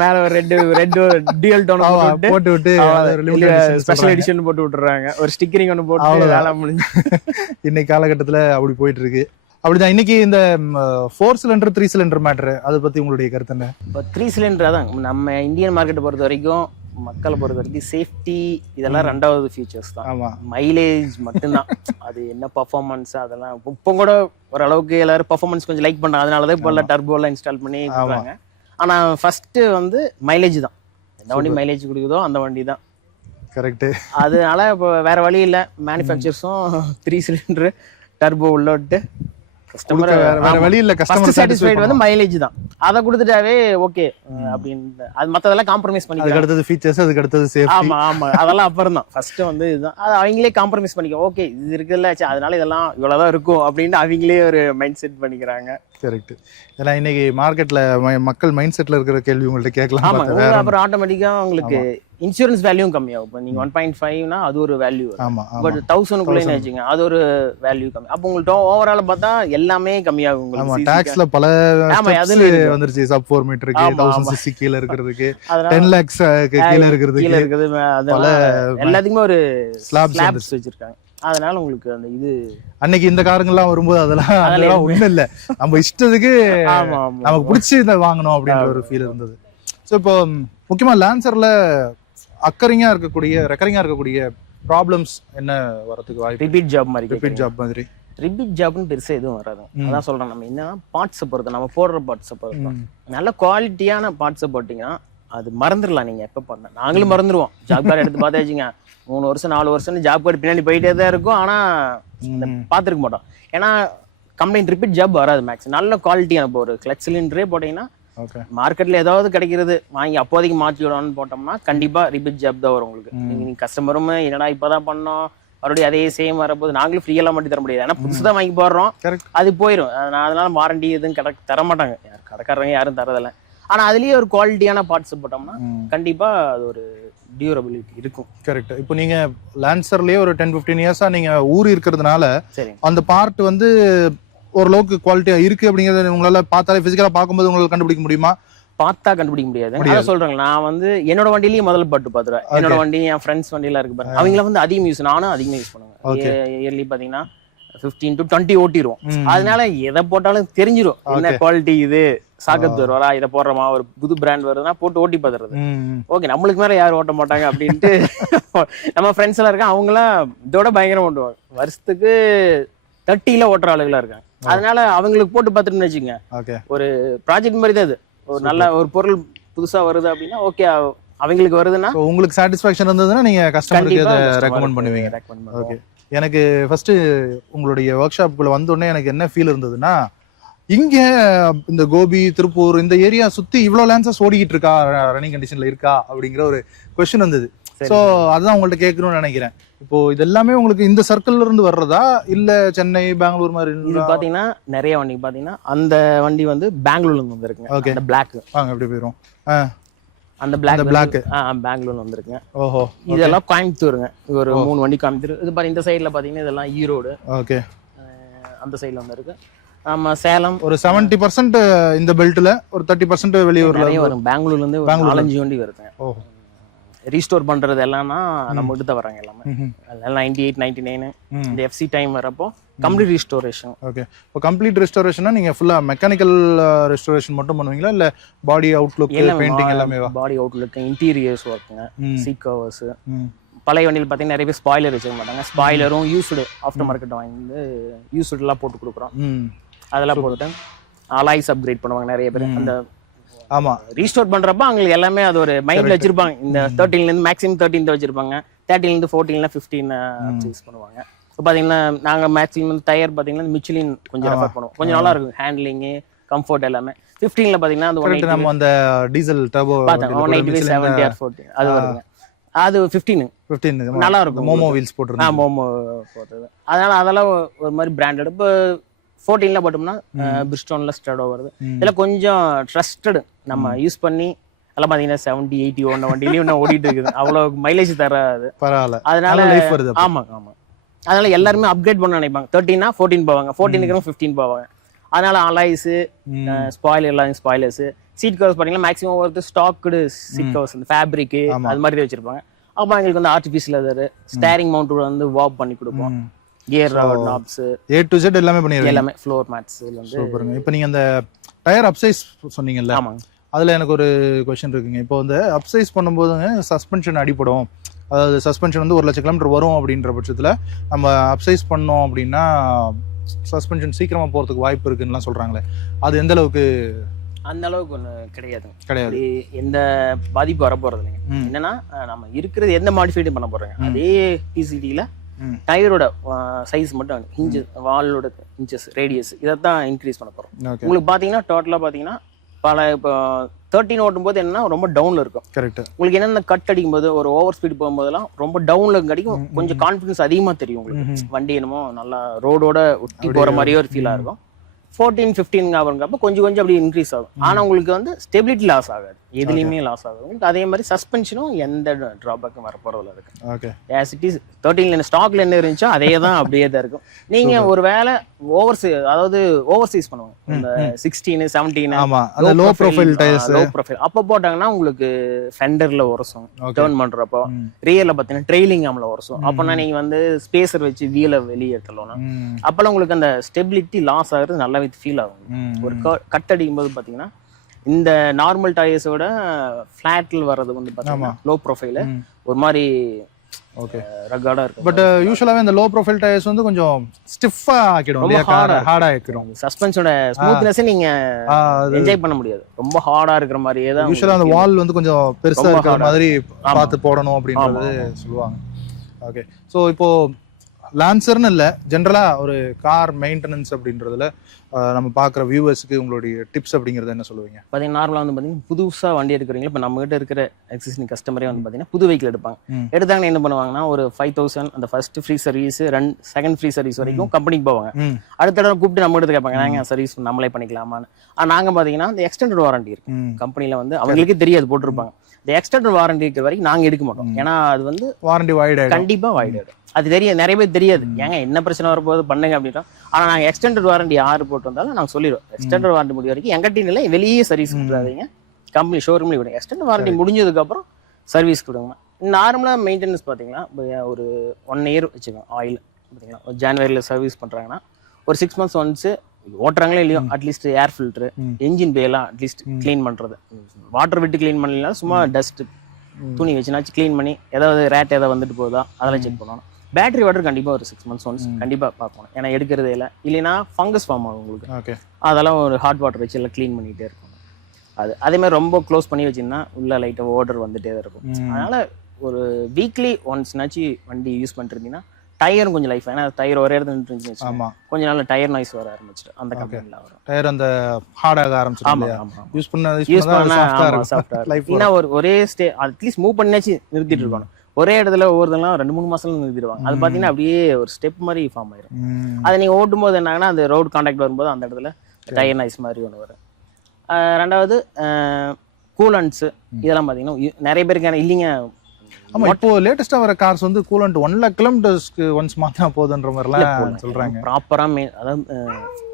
மேல ஒரு ரெட் டியூயல் டோன் போட்டு விட்டு ஸ்பெஷல் எடிஷன் போட்டு விட்டுறாங்க. ஒரு ஸ்டிக்கரிங் ஒன்னு போட்டு வேலை முடிஞ்சு. இன்னைக்கு காலகட்டத்துல அப்படி போயிட்டு இருக்கு. அப்படிதான் இன்னைக்கு இந்த 4 சிலிண்டர் 3 சிலிண்டர் மேட்டர் அதை பத்தி உங்களுடைய கருத்து என்ன? இப்போ 3 சிலிண்டர் அதான் நம்ம இந்தியன் மார்க்கெட்டை பொறுத்த வரைக்கும், மக்களை பொறுத்த வரைக்கும் சேஃப்டி இதெல்லாம் ரெண்டாவது ஃபீச்சர்ஸ் தான். ஆமா, மைலேஜ் மட்டும்தான். அது என்ன பர்ஃபார்மன்ஸ் அதெல்லாம் இப்போ கூட ஓரளவுக்கு எல்லாரும் பர்ஃபார்மன்ஸ் கொஞ்சம் லைக் பண்றாங்க. அதனாலதான் இப்போ எல்லாம் டர்போ எல்லாம் இன்ஸ்டால் பண்ணி கொடுக்குறாங்க. ஆனா ஃபர்ஸ்ட் வந்து மைலேஜ் தான். எந்த வண்டி மைலேஜ் கொடுக்குதோ அந்த வண்டி தான் கரெக்ட். அதனால இப்போ வேற வழி இல்லை, மேனுஃபேக்சர்ஸும் 3 சிலிண்டர் டர்போ உள்ள விட்டு கஸ்டமர் வேற வழி இல்ல, கஸ்டமர் சாட்டிஸ்ஃபைட் வந்து மைலேஜ் தான். அத கொடுத்துட்டாவே ஓகே அப்படின்னு. அது மத்ததெல்லாம் காம்ப்ரமைஸ் பண்ணி அதுக்கு அடுத்தது ஃபீச்சர்ஸ், அதுக்கு அடுத்தது சேஃப்டி. ஆமா ஆமா, அதெல்லாம் அப்புறம் தான். ஃபர்ஸ்ட் வந்து இதுதான். அது அவங்களே காம்ப்ரமைஸ் பண்ணிக்க. ஓகே இது இருக்குல்ல, அதனால இதெல்லாம் இவ்வளவுதான் இருக்கும் அப்படின்னு அவங்களே ஒரு மைண்ட் செட் பண்ணிக்கிறாங்க. கரெக்ட். ஏன்னா இன்னைக்கு மார்க்கெட்ல மக்கள் மைண்ட் செட்ல இருக்கிற கேள்வி உங்கள்ட்ட கேட்கலாம். அப்புறம் ஆட்டோமேட்டிக்கா உங்களுக்கு இன்சூரன்ஸ் வேல்யூவும் கம்மியாகும். இப்போ நீங்க 1.5னா அது ஒரு வேல்யூ. பட் 1000க்குள்ளே வச்சுங்க அது ஒரு வேல்யூ கம்மி. அப்போ உங்களுக்கு ஓவரால் பார்த்தா எல்லாமே கம்மியாகும். உங்களுக்கு டாக்ஸ்ல பல வந்துருச்சு. சப் 4 மீட்டருக்கு 1000cc கீழ இருக்கிறதுக்கு 10 lakhs கீழ இருக்கிறதுக்கு எல்லாத்துக்குமே ஒரு ஸ்லாப்ஸ் வச்சிருக்காங்க. அதனால உங்களுக்கு அந்த இது அன்னைக்கு இந்த காருங்கெல்லாம் வரும்போது அதெல்லாம் ஒண்ணும் இல்ல, நம்ம இஷ்டத்துக்கு நமக்கு பிடிச்சி இதை வாங்கணும் அப்படின்ற ஒரு ஃபீல் இருந்தது. ஸோ இப்போ முக்கியமா லான்சர்ல ரெக்கரிங்கா இருக்கக்கூடிய ப்ராப்ளம்ஸ் என்ன வரதுக்கு வாய்ப்பு? ரிப்பீட் ஜாப் மாதிரி ரிப்பீட் ஜாப்னு பெருசா எதுவும் வராது. அதான் சொல்றேன். நம்ம என்னன்னா பார்ட்ஸை பொறுத்து, நம்ம போடுற பார்ட்ஸை பொறுத்து நல்ல குவாலிட்டியான பார்ட்ஸை போட்டீங்கன்னா அது மறந்துடலாம். நீங்க எப்ப பண்ண நாங்களும் மறந்துடுவோம். ஜாப் கார்டு எடுத்து பார்த்தாச்சுங்க 3 வருஷம் 4 வருஷம் ஜாப் கார்டு பின்னாடி போயிட்டே தான் இருக்கும். ஆனா பார்த்துருக்க மாட்டோம். ஏன்னா கம்ப்ளைண்ட் ரிப்பீட் ஜாப் வராது. மேக்ஸ் நல்ல குவாலிட்டியான இப்போ ஒரு கிளச் சிலிண்டரே போட்டீங்கன்னா மார்க்கெட்ல ஏதாவது கிடைக்கிறது வாங்கி அப்போதைக்கு மாற்றி விடணும்னு போட்டோம்னா கண்டிப்பா ரிப்பீட் ஜாப் தான் வரும் உங்களுக்கு. நீங்க கஸ்டமரும் என்னடா இப்பதான் பண்ணோம் மறுபடியும் அதே சேம் வரப்போது நாங்களும் ஃப்ரீயெல்லாம் மட்டும் தர முடியாது. ஏன்னா புதுசுதான் வாங்கி போடுறோம், அது போயிடும். அதனால வாரண்டி எதுவும் தர மாட்டாங்க, கடைக்காரங்க யாரும் தரதில்லை. ஆனா அதுலயே ஒரு குவாலிட்டியான பார்ட்ஸ் போட்டோம்னா கண்டிப்பா அது ஒரு டியூரபிலிட்டி இருக்கும். கரெக்ட். இப்போ நீங்க லான்சர்லயே ஒரு 10-15 இயர்ஸா நீங்க ஊறி இருக்கிறதுனால அந்த பார்ட் வந்து ஓரளவுக்கு குவாலிட்டியா இருக்கு அப்படிங்கறது உங்களால பார்த்தாலே பிசிக்கலா பார்க்கும்போது உங்களால கண்டுபிடிக்க முடியுமா? பார்த்தா கண்டுபிடிக்க முடியாது. அதான் சொல்றேன். நான் வந்து என்னோட வண்டியிலேயே முதல்ல பட்டு பார்த்துருவேன். என்னோட வண்டி என் ஃப்ரெண்ட்ஸ் வண்டியில இருக்கு பாருங்க, அவங்கள வந்து அதிகம் யூஸ், நானும் அதிகமா யூஸ் பண்ணுவேன். இயர்லி பாத்தீங்கன்னா 15 to 20 ஓட்டிடுவோம். அதனால எதை போட்டாலும் தெரிஞ்சிடும் என்ன குவாலிட்டி. இது சாக்கத்து வருவாரா, இதை போடுறோமா, ஒரு புது பிராண்ட் வருதுன்னா போட்டு ஓட்டி பார்த்துறது. ஓகே நம்மளுக்கு மேல யாரும் ஓட்ட மாட்டாங்க அப்படின்ட்டு நம்ம ஃப்ரெண்ட்ஸ் எல்லாம் இருக்காங்க. அவங்களாம் இதோட பயங்கரம் ஓட்டுவாங்க. வருஷத்துக்கு 30ல ஓட்டுற ஆளுகளா இருக்காங்க. அதனால அவங்களுக்கு போட்டு பார்த்துட்டு வச்சுங்க, ஒரு ப்ராஜெக்ட் மாதிரி தான் இது. ஒரு நல்ல ஒரு பொருள் புதுசா வருது அப்படின்னா ஓகே அவங்களுக்கு வருதுன்னா உங்களுக்கு சாட்டிஸ்ஃபேக்ஷன் இருந்ததுன்னா நீங்க கஸ்டமருக்கு அதை ரெக்கமெண்ட் பண்ணுவீங்க. ஓகே. எனக்கு ஃபர்ஸ்ட் உங்களுடைய ஒர்க் ஷாப்புக்குள்ள வந்த உடனே எனக்கு என்ன ஃபீல் இருந்ததுன்னா, இங்க இந்த கோபி திருப்பூர் இந்த ஏரியா சுத்தி இவ்வளவு லான்சர்ஸ் ஓடிக்கிட்டு இருக்கா, ரன்னிங் கண்டிஷன்ல இருக்கா அப்படிங்கிற ஒரு கொஸ்டின் வந்தது. ஸோ அதுதான் உங்கள்ட்ட கேட்கணும்னு நினைக்கிறேன். இப்போ இது எல்லாமே உங்களுக்கு இந்த சர்க்கிள்ல இருந்து வர்றதா இல்ல சென்னை பெங்களூர் மாதிரி? இது பாத்தீங்கன்னா நிறைய வண்டி பாத்தீங்கன்னா அந்த வண்டி வந்து பெங்களூர்ல இருந்து வந்திருக்குங்க. ஓகே. அந்த பிளாக் வாங்க எப்படி போயிரும். அந்த பிளாக் பெங்களூர்ல வந்திருக்குங்க. ஓஹோ. இதெல்லாம் கோயம்புத்தூருங்க. ஒரு 3 வண்டி கோயம்புத்தூர். இது பாருங்க இந்த சைடுல பாத்தீங்கன்னா இதெல்லாம் ஈரோடு. ஓகே. அந்த சைடுல வந்திருக்கு. ஆமா சேலம். ஒரு 70% இந்த பெல்ட்ல, ஒரு 30% வெளியூர்ல வரும். பெங்களூர்ல இருந்து ஒரு 4-5 வண்டி வருதுங்க. ஓஹோ. ரீஸ்டோர் பண்றது எல்லாம்னா நம்ம கிட்ட தான் வராங்க எல்லாமே. அதெல்லாம் 98, 99 இந்த FC டைம் வரப்போ கம்ப்ளீட் ரீஸ்டோரேஷன். ஓகே, இப்போ கம்ப்ளீட் ரெஸ்டோரேஷனா நீங்க ஃபுல்லா மெக்கானிக்கல் ரெஸ்டோரேஷன் மட்டும் பண்ணுவீங்களா இல்ல பாடி அவுட்லுக் பெயிண்டிங் எல்லாமே? பாடி அவுட்லுக், இன்டீரியர்ஸ் ஒர்க்குங்க, சீட் கவர்ஸ். பழைய வண்டியில் பார்த்தீங்கன்னா நிறைய பேர் ஸ்பாய்லர் வச்சுக்க மாட்டாங்க. ஸ்பாய்லரும் யூஸ்டு ஆஃப்டர் மார்க்கெட் வாங்கி யூஸ்டுலாம் போட்டு கொடுக்குறோம். அதெல்லாம் போட்டு அலாய்ஸ் அப்கிரேட் பண்ணுவாங்க நிறைய பேர். அந்த ஆமா ரீஸ்டோர் பண்றப்ப அவங்களுக்கு எல்லாமே அது ஒரு மைண்ட்ல வச்சிருப்பாங்க. இந்த 13ல இருந்து மேக்ஸிமம் 13 வச்சிருப்பாங்க, 13ல இருந்து 14ல 15 யூஸ் பண்ணுவாங்க. இப்போ பாத்தீங்கன்னா நாங்க மேக்ஸிமம் டயர் பாத்தீங்கன்னா மிச்சிலின் கொஞ்சம் ரெஃபர் பண்ணுவோம். கொஞ்சம் நல்லா இருக்கும் ஹேண்ட்லிங், கம்ஃபர்ட் எல்லாமே. 15ல பாத்தீங்கன்னா அந்த நம்ம அந்த டீசல் டர்போ பார்த்தோம் 180 70 or 40 அது வருங்க. அது 15 நல்லா இருக்கும். மோமோ வீல்ஸ் போட்டுருந்தாங்க. மோமோ போட்டது. அதனால அதெல்லாம் ஒரு மாதிரி பிராண்டட். இப்போ 14ல போட்டோம்னா பிரிஸ்டோன்ல ஸ்டடோ வருது. இதெல்லாம் கொஞ்சம் ட்ரஸ்டட், நம்ம யூஸ் பண்ணி எல்லாம் பாத்தீங்கன்னா 70, 80 ஒன்ன வண்டியிலயும் ஓடிட்டு இருக்குது. அவ்வளவு மைலேஜ் தராது. பரவாயில்ல, அதனால லைஃப் வருது. ஆமா. அதனால எல்லாருமே அப்கிரேட் பண்ண நினைப்பாங்க. 13னா 14 போவாங்க, 14க்கு 15 போவாங்க. அதனால அலாய்ஸ், ஸ்பாயிலர் எல்லாம் ஸ்பாயிலர்ஸ், சீட் கவர்ஸ் பாத்தீங்கன்னா மேக்ஸிமம் ஒரு ஸ்டாக்டு சீட் கவர்ஸ், அந்த ஃபேப்ரிக் அது மாதிரி வச்சிருப்பாங்க. அப்ப எங்களுக்கு வந்து ஆர்டிஃபிஷியல் லெதர், ஸ்டேரிங் மவுண்ட் வந்து வார்ப் பண்ணி கொடுப்போம். Gear rod knobs A to Z எல்லாமே பண்ணிடுவீங்க. எல்லாமே ஃப்ளோர் மேட்ஸ் வந்து. சூப்பருங்க. இப்போ நீங்க அந்த டயர் அப்சைஸ் சொன்னீங்கல்ல, ஆமாங்க. அதுல எனக்கு ஒரு क्वेश्चन இருக்குங்க. இப்போ வந்து அப்சைஸ் பண்ணும்போதுங்க சஸ்பென்ஷன் அடிபடும், அதாவது சஸ்பென்ஷன் வந்து 1,00,000 கிலோமீட்டர் வரும் அப்படின்ற பட்சத்துல நம்ம அப்சைஸ் பண்ணோம் அப்படின்னா சஸ்பென்ஷன் சீக்கிரமா போறதுக்கு வாய்ப்பு இருக்குன்னுலாம் சொல்றாங்களே, அது எந்த அளவுக்கு? அந்த அளவுக்கு ஒண்ணு கிடையாது. எந்த பாதிப்பு வர போறது இல்லைங்க. என்னன்னா நம்ம இருக்கிறது எந்த மாடிஃபைடு பண்ண போறோங்க, அதே PCDல டயரோட சைஸ் மட்டும் இன்ச்சஸ், வாலோட இன்ச்சஸ், ரேடியஸ் இதைத்தான் இன்க்ரீஸ் பண்ண போறோம். உங்களுக்கு பாத்தீங்கன்னா டோட்டலா பாத்தீங்கன்னா இப்போ 13 ஓட்டும் போது என்னன்னா ரொம்ப டவுன்ல இருக்கும். கரெக்ட். உங்களுக்கு என்னென்ன கட் அடிக்கும் போது ஒரு ஓவர் ஸ்பீட் போகும்போதெல்லாம் ரொம்ப டவுன்ல கிடைக்கும். கொஞ்சம் கான்ஃபிடன்ஸ் அதிகமா தெரியும் உங்களுக்கு. வண்டி என்னமோ நல்லா ரோடோட ஒட்டி போற மாதிரியே ஒரு ஃபீலா இருக்கும். 14, 15 ஆகுறப்ப கொஞ்சம் அப்படி இன்க்ரீஸ் ஆகும். ஆனா உங்களுக்கு வந்து ஸ்டெபிலிட்டி லாஸ் ஆகாது, எதுலையுமே லாஸ் ஆகாது உங்களுக்கு. அதே மாதிரி சஸ்பென்ஷனும் எந்த டிராபேக்கும் வரப்போறதுல இருக்கு. ஓகே, ஆஸ் இட் இஸ் 13ல ஸ்டாக்ல என்ன இருந்துச்சோ அதே தான் அப்படியே தான் இருக்கும். நீங்க ஒரு வேளை ஓவர்சீஸ் பண்ணுவாங்க இந்த 16, 17 அந்த low profile tyres, low profile அப்ப போட்டாங்கன்னா உங்களுக்கு ஃபெண்டர்ல உரசும். டர்ன் பண்றப்போ ரியர்ல பாத்தீங்கன்னா ட்ரெயிலிங் ஆம்ல உரசும். அப்பனா நீங்க வந்து ஸ்பேசர் வச்சு வீலை வெளியே எடுத்துடலாம். அப்பெல்லாம் உங்களுக்கு அந்த ஸ்டெபிலிட்டி லாஸ் ஆகுறது நல்லாவே ஃபீல் ஆகும். ஒரு கட் அடிக்கும் போது பாத்தீங்கன்னா இந்த நார்மல் டயர்ஸோட ஃபிளாட்ல வர்றது வந்து பாத்தீங்கன்னா லோ ப்ரொஃபைல் ஒரு மாதிரி ரகடா இருக்கும். பட் யூசுவலாவே இந்த லோ ப்ரொஃபைல் டயர்ஸ் வந்து கொஞ்சம் ஸ்டிஃபா ஆக்கிடும், ஹார்டா ஆக்கிடும். சஸ்பென்ஷனோட ஸ்மூத்னஸ் நீங்க என்ஜாய் பண்ண முடியாது. ரொம்ப ஹார்டா இருக்கிற மாதிரியே தான். யூசுவலா அந்த வால் வந்து கொஞ்சம் பெருசா இருக்கிற மாதிரி பார்த்து போடணும் அப்படின்றது சொல்லுவாங்க. ஓகே, ஸோ இப்போ லான்சர்னு இல்லை, ஜென்ரலா ஒரு கார் மெயின்டெனன்ஸ் அப்படின்றதுல நம்ம பார்க்குற வியூவர்ஸுக்கு உங்களுடைய டிப்ஸ் அப்படிங்கிறது என்ன சொல்லுவீங்க? பார்த்தீங்கன்னா நார்மலாக வந்து பார்த்தீங்கன்னா புதுசாக வண்டி எடுக்கிறீங்களா, இப்போ நம்ம கிட்ட இருக்கிற எக்ஸிஸ்டிங் கஸ்டமரே வந்து பார்த்தீங்கன்னா புது வெஹிக்கிள் எடுப்பாங்க. எடுத்தாங்கன்னா என்ன பண்ணுவாங்கன்னா ஒரு 5,000 அந்த first free service, second free service வரைக்கும் கம்பெனிக்கு போவாங்க. அடுத்த தடவை கூப்பிட்டு நம்ம கிட்ட கேட்பாங்க, நாங்கள் சர்வீஸ் நம்மளே பண்ணிக்கலாமான்னு. ஆனால் நாங்கள் பார்த்தீங்கன்னா இந்த எக்ஸ்டெண்டட் வாரண்டி இருக்கு கம்பெனியில் வந்து அவங்களுக்கே தெரியாது போட்டிருப்பாங்க. இந்த எக்ஸ்டெண்டட் வாரண்டி இருக்கிற வரைக்கும் நாங்கள் எடுக்க மாட்டோம். ஏன்னா அது வந்து வாரண்டி வாய்டு கண்டிப்பாக வாய்டு. அது தெரியாது, நிறைய பேர் தெரியாது. ஏங்க என்ன பிரச்சனை வரப்போது பண்ணுங்க அப்படின்னா. ஆனா நாங்க எக்ஸ்டெண்டட் வாரண்டி யாரு போட்டு வந்தாலும் நாங்க சொல்லிடுவோம், எக்ஸ்டெண்டட் வாரண்டி முடிய வரைக்கும் எங்கிட்ட இல்லை, வெளியே சர்வீஸ் கொடுக்காதீங்க, கம்பெனி ஷோரூம்ல விடுங்க. எக்ஸ்டெண்டட் வாரண்டி முடிஞ்சதுக்கு அப்புறம் சர்வீஸ் கொடுங்க. நார்மலா மெயின்டெனன்ஸ் பாத்தீங்கன்னா ஒரு 1 year வச்சுக்கோங்க. ஆயில் பாத்தீங்கன்னா ஒரு ஜனவரியில சர்வீஸ் பண்றாங்கன்னா ஒரு 6 months ஒன்ஸ் ஓட்டுறாங்களே இல்லையோ அட்லீஸ்ட் ஏர் ஃபில்டர், என்ஜின் பேலாம் அட்லீஸ்ட் கிளீன் பண்றது. வாட்டர் விட்டு கிளீன் பண்ணலாம், சும்மா டஸ்ட் துணி வச்சுனாச்சு கிளீன் பண்ணி ஏதாவது ரேட் ஏதாவது வந்துட்டு போகுதா அதெல்லாம் செக் பண்ணணும். பேட்டரி வாட்டர் கண்டிப்பா ஒரு 6 months ஒன்ஸ் கண்டிப்பா பார்க்கணும். ஏன்னா எடுக்கிறதே இல்லை, இல்லைன்னா ஃபங்கஸ் ஃபார்ம் ஆகும் உங்களுக்கு. அதெல்லாம் ஒரு ஹாட் வாட்டர் வச்சு எல்லாம் கிளீன் பண்ணிட்டே இருக்கணும். அது அதே மாதிரி ரொம்ப க்ளோஸ் பண்ணி வச்சிங்கன்னா உள்ள லைட்டா ஓடர் வந்துட்டே தான் இருக்கும். அதனால ஒரு வீக்லி ஒன்ஸ்னாச்சு வண்டி யூஸ் பண்ணிருந்தீங்கன்னா டயரும் கொஞ்சம் லைஃப். ஏன்னா டயர் ஒரே இடத்துல நின்றுச்சு கொஞ்ச நாள் டயர் நாய்ஸ் வர ஆரம்பிச்சிட்டு அந்த கம்பெனில வரும். டயர் அந்த ஹார்ட் ஆக ஆரம்பிச்சிடும். யூஸ் பண்ணா சாஃப்ட்டா லைஃப். ஏன்னா ஒரே ஸ்டே அட்லீஸ்ட் மூவ் பண்ணியாச்சு நிறுத்திட்டு இருக்கணும். ஒரே இடத்துல ஒவ்வொருத்தெல்லாம் 2-3 மாசத்துல நிறுத்திடுவாங்க. அது பாத்தீங்கன்னா அப்படியே ஒரு ஸ்டெப் மாதிரி ஃபார்ம் ஆயிரும். அதை நீங்க ஓட்டும் போது என்னாங்கன்னா அந்த ரோடு கான்டாக்ட் வரும்போது அந்த இடத்துல டயர் நாய்ஸ் மாதிரி ஒன்று வரும். ரெண்டாவது கூலண்ட்ஸ் இதெல்லாம் பாத்தீங்கன்னா நிறைய பேருக்கு இல்லைங்க. ஆமா, இப்போ லேட்டஸ்டா வர கார்ஸ் வந்து கூலண்ட் 1 lakh kilometers ஒன்ஸ் மாத்தினா போதுன்ற மாதிரிலாம் சொல்றாங்க. ப்ராப்பரா அதாவது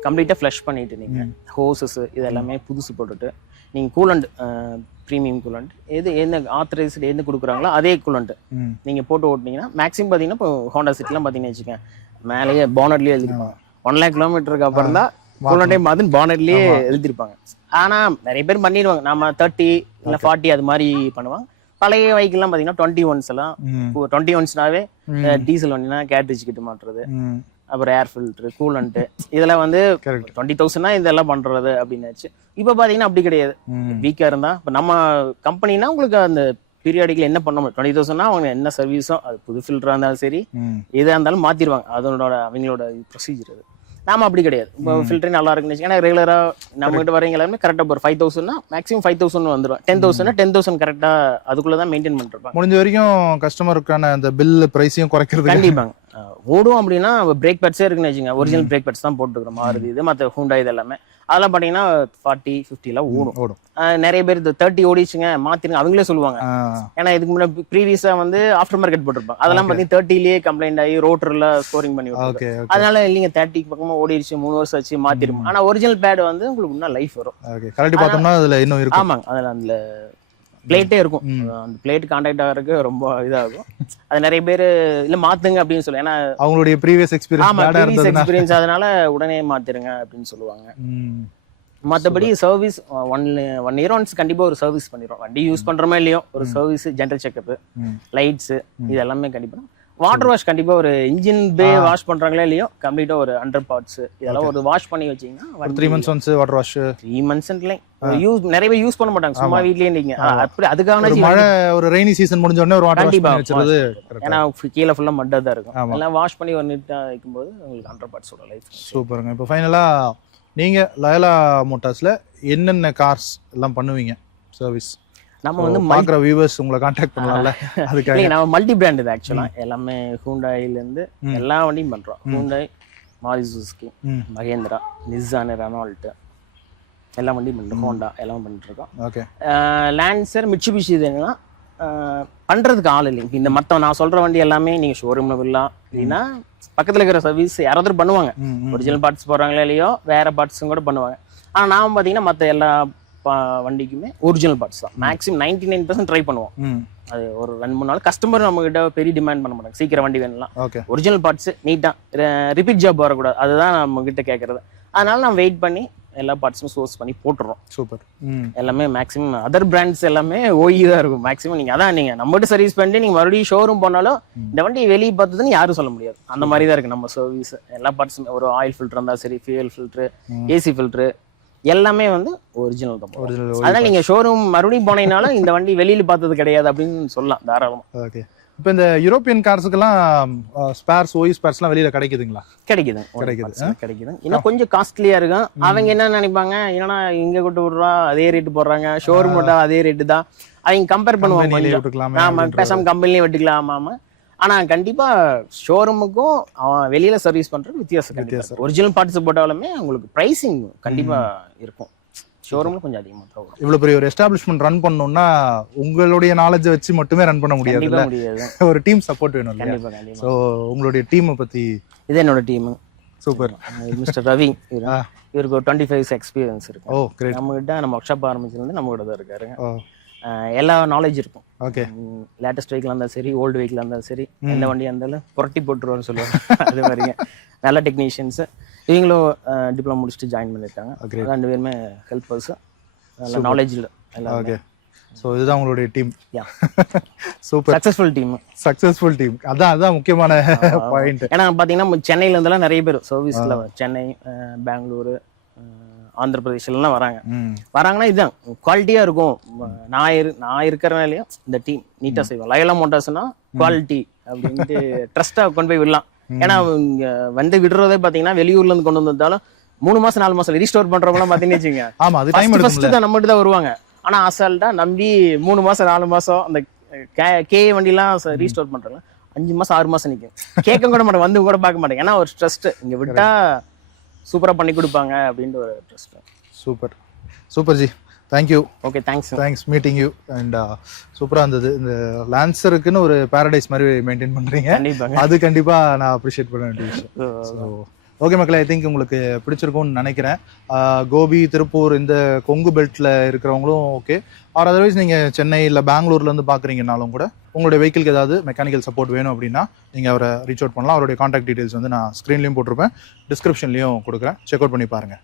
கம்ப்ளீட்டா ஃப்ளஷ் பண்ணிட்டு நீங்க ஹோசஸ் இதெல்லாமே புதுசு போட்டுட்டு நீங்க கூலண்ட் ப்ரீமியம் கூலண்ட் எது என்ன ஆத்தரைஸ்டு எது கொடுக்குறாங்களோ அதே கூலண்ட் நீங்கள் போட்டு ஓட்டினீங்கன்னா மேக்ஸிமம் பார்த்தீங்கன்னா இப்போ ஹோண்டா சிட்டிலாம் பார்த்தீங்கன்னு வச்சுக்கோங்க மேலேயே போனட்லேயே எழுதிருப்பாங்க 1 lakh கிலோமீட்டருக்கு அப்புறம் தான் கூலண்டே மாதிரி போனட்லேயே எழுதிருப்பாங்க. ஆனால் நிறைய பேர் பண்ணிடுவாங்க, நம்ம 30 இல்லை 40 அது மாதிரி பண்ணுவாங்க. பழைய வெஹிக்கிள்லாம் பார்த்தீங்கன்னா 21s எல்லாம் 21ஸ்னாவே டீசல் வண்டினா கேட்ரிஜ் கிட்ட மாட்டுறது, அப்புறம் ஏர் ஃபில்ட்ரு கூலண்ட்டு இதெல்லாம் வந்து 20,000னா இதெல்லாம் பண்றது அப்படின்னாச்சு. இப்போ பார்த்தீங்கன்னா அப்படி கிடையாது. வீக்காக இருந்தா இப்போ நம்ம கம்பெனினா உங்களுக்கு அந்த பீரியாடிக்கல் என்ன பண்ண முடியும் 20,000னா அவங்க என்ன சர்வீஸோ அது புது ஃபில்டராக இருந்தாலும் சரி எதாக இருந்தாலும் மாற்றிடுவாங்க. அதனோட அவங்களோட ப்ரொசீஜர் அது. நாம அப்படி கிடையாது. இப்போ ஃபில்டர் நல்லா இருக்குன்னு வச்சுக்கோங்க, ரெகுலராக நம்ம கிட்ட வரவங்க எல்லாருமே கரெக்டாக ஒரு 5,000னா மேக்ஸிமம் 5,000 வந்துடும். 10,000னா 10,000 கரெக்டாக அதுக்குள்ள தான் மெயின்டைன் பண்ணிருப்பாங்க. முடிஞ்ச வரைக்கும் கஸ்டமருக்கான அந்த பில் பிரைஸையும் குறைக்கிறது கண்டிப்பாங்க. ஓடும் அப்படின்னா பிரேக் பேட்ஸே இருக்குன்னு வச்சுங்க, ஒரிஜினல் பிரேக் பேட்ஸ் தான் போட்டுக்கிறோம். மாறுது இது மற்ற ஹூண்டா இது எல்லாமே அதெல்லாம் பார்த்தீங்கன்னா 40-50 ஓடும். நிறைய பேர் 30 ஓடிச்சுங்க மாத்திருங்க அவங்களே சொல்லுவாங்க. ஏன்னா இதுக்கு முன்னாடி ப்ரீவியஸா வந்து ஆஃப்டர் மார்க்கெட் போட்டிருப்பாங்க, அதெல்லாம் பார்த்தீங்கன்னா 30லயே கம்ப்ளைண்ட் ஆகி ரோட்டர்ல ஸ்கோரிங் பண்ணி விட்டுருக்கு. அதனால இல்லைங்க 30 பக்கமா ஓடிடுச்சு 3 வருஷம் ஆச்சு மாத்திரும். ஆனா ஒரிஜினல் பேட் வந்து உங்களுக்கு இன்னும் லைஃப் வரும். ஆமாங்க, அதுல அந்த பிளேட்டே இருக்கும். அந்த பிளேட் கான்டாக்ட் ஆகிறதுக்கு ரொம்ப இதாகும். அது நிறைய பேர் இல்ல மாத்துங்க அப்படின்னு சொல்லு, ஏன்னா அவங்களுடைய ப்ரீவியஸ் எக்ஸ்பீரியன்ஸ் அதனால உடனே மாத்திருங்க அப்படின்னு சொல்லுவாங்க. மற்றபடி சர்வீஸ் 1 year ஒன்ஸ் கண்டிப்பா ஒரு சர்வீஸ் பண்ணிடுறோம். வண்டி யூஸ் பண்றோமே இல்லையோ ஒரு சர்வீஸ், ஜென்ரல் செக்அப், லைட்ஸ் இது எல்லாமே கண்டிப்பா. வாட்டர் வாஷ் கண்டிப்பா ஒரு இன்ஜின் பே வாஷ் பண்றாங்களே இல்லையோ கம்ப்ளீட்டா ஒரு 100 parts இதெல்லாம் ஒரு வாஷ் பண்ணி வச்சீங்கன்னா 3 months once water wash 3 months use நிறைய பேர் யூஸ் பண்ண மாட்டாங்க, சும்மா வீட்லயே நீங்க அப்படி அதுக்கான மழை ஒரு ரெய்னி சீசன் முடிஞ்ச உடனே ஒரு வாட்டர் வாஷ் பண்ணி வச்சிருது. ஏன்னா கீழ ஃபுல்லா மட்டா தான் இருக்கும், எல்லாம் வாஷ் பண்ணி ஒரு நீட்டா வைக்கும்போது உங்களுக்கு 100 parts ஓட லைஃப் சூப்பருங்க. இப்போ ஃபைனலா நீங்க லயலா மோட்டார்ஸ்ல என்னென்ன கார்ஸ் எல்லாம் பண்ணுவீங்க சர்வீஸ்? நம்ம வந்து பார்க்குற வியூவர்ஸ் உங்களை கான்டாக்ட் பண்ணலாம்ல, அதுக்காக நம்ம மல்டி பிராண்ட் இது ஆக்சுவலா எல்லாமே ஹூண்டாயில இருந்து எல்லா வண்டியும் பண்றோம். Hyundai, Maruti Suzuki, Mahindra, Nissan, Renault எல்லா வண்டியும் பண்றோம். ஹோண்டா எல்லாம் பண்ணிட்டு இருக்கோம். ஓகே, லான்சர், மிட்சுபிஷி இது என்னன்னா பண்றதுக்கு ஆள் இல்லைங்க. இந்த மற்ற நான் சொல்ற வண்டி எல்லாமே நீங்க ஷோரூம்ல விடலாம், இல்லைன்னா பக்கத்துல இருக்கிற சர்வீஸ் யாராவது பண்ணுவாங்க. ஒரிஜினல் பார்ட்ஸ் போடுறாங்களே இல்லையோ வேற பார்ட்ஸும் கூட பண்ணுவாங்க. ஆனா நாம பாத்தீங்கன்னா மற்ற எல்லா வண்டிக்குமே ஒரிஜினல் பார்ட்ஸ் தான் மேக்ஸிமம் 99% ட்ரை பண்ணுவோம். அது ஒரு 2-3 நாள் கஸ்டமர் நம்ம கிட்ட பெரிய டிமாண்ட் பண்ண மாட்டாங்க, சீக்கிரம் வண்டி வேணும்லாம் ஒரிஜினல் பார்ட்ஸ் நீட்டா ரிப்பீட் ஜாப் வரக்கூடாது, அதுதான் நம்ம கிட்ட கேட்கறது. அதனால நான் வெயிட் பண்ணி எல்லா பார்ட்ஸும் சோர்ஸ் பண்ணி போட்டுறோம். சூப்பர். எல்லாமே மேக்ஸிமம் அதர் பிராண்ட்ஸ் எல்லாமே ஓஇ தான் இருக்கும் மேக்ஸிமம். நீங்க அதான் நீங்க நம்மகிட்ட சர்வீஸ் பண்ணி நீங்க மறுபடியும் ஷோரூம் போனாலும் இந்த வண்டி வெளியே பார்த்ததுன்னு யாரும் சொல்ல முடியாது. அந்த மாதிரி தான் இருக்கு நம்ம சர்வீஸ். எல்லா பார்ட்ஸும் ஒரு ஆயில் ஃபில்டர் இருந்தா சரி, ஃபியூயல் ஃபில்டர், ஏசி ஃபில்டர் எல்லாமே வந்து ஒரிஜினல் தான். அதனால நீங்க ஷோரூம் மறுபடியும் போனீங்கனாலும் இந்த வண்டி வெளியில பார்த்தது கிடையாது அப்படின்னு சொல்லலாம் தாராளமா. ஓகே, இப்போ இந்த யூரோப்பியன் கார்ஸுக்கெல்லாம் ஸ்பேர்ஸ், ஓஇ ஸ்பேர்ஸ்லாம் வெளியில கிடைக்குதுங்களா? கிடைக்குது. இன்னும் கொஞ்சம் காஸ்ட்லியா இருக்கும். அவங்க என்ன நினைப்பாங்க, என்னன்னா இங்க கொண்டு விடுறா அதே ரேட்டு போடுறாங்க, ஷோரூம் விட்டா அதே ரேட்டு தான், அவங்க கம்பேர் பண்ணுவாங்க. ஆமா, பேசாம கம்பெனிலேயே வெட்டிக்கலாம். ஆமா, ஆனா கண்டிப்பா ஷோரூமுக்கும் அவன் வெளியில சர்வீஸ் பண்றது வித்தியாசம். ஒரிஜினல் பார்ட்ஸ் போட்டாலுமே உங்களுக்கு பிரைசிங் கண்டிப்பா இருக்கும். ஷோரூம்ல கொஞ்சம் அதிகமா தான். இவ்வளவு பெரிய ஒரு எஸ்டாப்லிஷ்மென்ட் ரன் பண்ணனும்னா உங்களுடைய நாலேஜ் வச்சு மட்டுமே ரன் பண்ண முடியாது, ஒரு டீம் சப்போர்ட் வேணும். கண்டிப்பா. சோ உங்களுடைய டீமை பத்தி? இது என்னோட டீம். சூப்பர். மிஸ்டர் ரவி, இவருக்கு ஒரு 25 years எக்ஸ்பீரியன்ஸ் இருக்கு. ஓ கிரேட். நம்ம கிட்ட நம்ம ஒர்க் ஷாப் ஆரம்பிச்சிருந்து நம்ம கூட தான் இருக்காருங்க. எல்லா நாலேஜ் இருக்கும். ஓகே, லேட்டஸ்ட் வெஹிக்கிள் இருந்தாலும் சரி, ஓல்டு வெஹிக்கிள் இருந்தாலும் சரி, எந்த வண்டியாக இருந்தாலும் புரட்டி போட்டுருவான்னு சொல்லுவாங்க. அது மாதிரிங்க நல்ல டெக்னீஷியன்ஸ். இவங்களும் டிப்ளமோ முடிச்சுட்டு ஜாயின் பண்ணியிருக்காங்க. 2 பேருமே ஹெல்ப்பர்ஸ், நல்ல நாலேஜ். ஓகே, ஸோ இதுதான் உங்களுடைய டீம். Super, successful team. அதான் முக்கியமான பாயிண்ட். ஏன்னா பார்த்தீங்கன்னா சென்னையில இருந்தெல்லாம் நிறைய பேர் சர்வீஸ்ல, சென்னை, பெங்களூரு, ஆந்திர பிரதேஷ்லாம் வராங்கன்னா இதுதான் குவாலிட்டியா இருக்கும். நான் இருக்கிறனாலையும் இந்த டீம் நீட்டா செய்வோம். லயலா மோட்டார்ஸ்னா குவாலிட்டி அப்படின்ட்டு ட்ரஸ்டா கொண்டு போய் விடலாம். ஏன்னா இங்க வந்து விடுறதே பாத்தீங்கன்னா வெளியூர்ல இருந்து கொண்டு வந்தாலும் 3 மாசம் 4 மாசம் ரீஸ்டோர் பண்றவங்கலாம் பாத்தீங்கன்னு வச்சுக்கோங்க, நம்மகிட்ட தான் வருவாங்க. ஆனா அசால்ட்டா நம்பி 3 மாசம் 4 மாசம் அந்த கே வண்டிலாம் ரீஸ்டோர் பண்றாங்க 5 மாசம் 6 மாசம் நிற்கும். கேட்க கூட மாட்டேன், வந்து கூட பார்க்க மாட்டேன். ஏன்னா ஒரு ட்ரஸ்ட் இங்க விட்டா சூப்பரா பண்ணி கொடுப்பாங்க அப்படின்ற ஒரு trust. Super G, thank you. Okay, thanks meeting you. And சூப்பரா இருந்தது. இந்த லான்சருக்குன்னு ஒரு பாரடைஸ் மாதிரி மெயின்டைன் பண்றீங்க, அது கண்டிப்பா நான் அப்ரிஷியேட் பண்ண வேண்டிய விஷயம். ஓகே மக்களே, ஐ திங்க் உங்களுக்கு பிடிச்சிருக்கும்னு நினைக்கிறேன். கோபி, திருப்பூர் இந்த கொங்கு பெல்ட்டில் இருக்கிறவங்களும் ஓகே, ஆர் அதர்வைஸ் நீங்கள் சென்னை இல்லை பெங்களூர்லேருந்து பார்க்குறீங்கனாலும் கூட உங்களுடைய வெஹிக்கிளுக்கு ஏதாவது மெக்கானிக்கல் சப்போர்ட் வேணும் அப்படின்னா நீங்கள் அவரை ரீச் அவுட் பண்ணலாம். அவருடைய கான்டாக்ட் டீட்டெயில்ஸ் வந்து நான் ஸ்க்ரீன்லேயும் போட்டிருப்பேன், டிஸ்கிரிப்ஷன்லேயும் கொடுக்குறேன். செக் அவுட் பண்ணி பாருங்கள்.